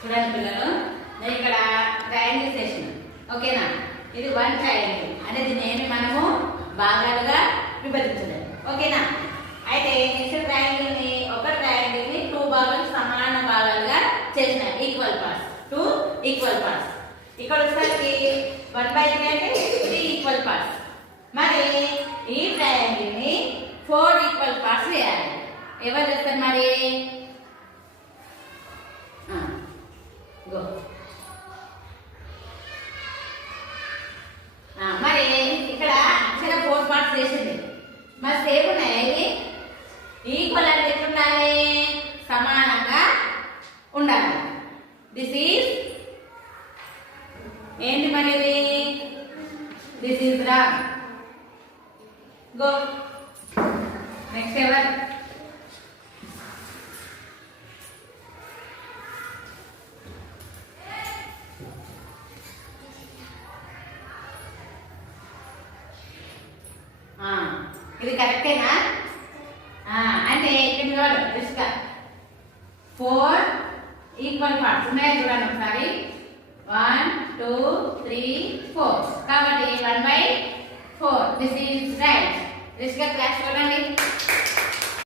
చూడండి పిల్లలు, నేను ఇక్కడ ట్రయాంగిల్ చేసిన. ఓకేనా? ఇది 1 ట్రయాంగిల్ అంటే దీన్ని మనము భాగాలుగా విభజించలేదు. ఓకేనా? అయితే నెక్స్ట్ ట్రయాంగిల్ ని, ఒక ట్రయాంగిల్ ని 2 భాగాలు సమాన భాగాలుగా చేసిన, ఈక్వల్ పార్ట్స్, 2 ఈక్వల్ పార్ట్స్. ఇక్కడ వచ్చేసరికి 1/3 అంటే 3 ఈక్వల్ పార్ట్స్. మరి ఈ ట్రయాంగిల్ ని 4 ఈక్వల్ పార్ట్స్ చేయాలి. ఎవరు చేస్తారు మరి? గో. మరి ఇక్కడ అక్షర 4 పార్ట్స్ చేసింది. మరి సేమ్ ఉన్నాయి. ఈక్వల్ అంటే ఎట్లుండాలి? సమానంగా ఉండాలి. దిస్ ఈజ్ ఏంటి మరి? This is wrong. Go. Next ఎవరు? ఇది కరెక్టేనా? అంటే ఇక్కడ రిస్క్ 4 ఈక్వల్ పార్ట్స్ ఉన్నాయి. చూడండి ఒకసారి. 1 2 3 4. కాబట్టి 1/4. This is right. Risk class చూడండి.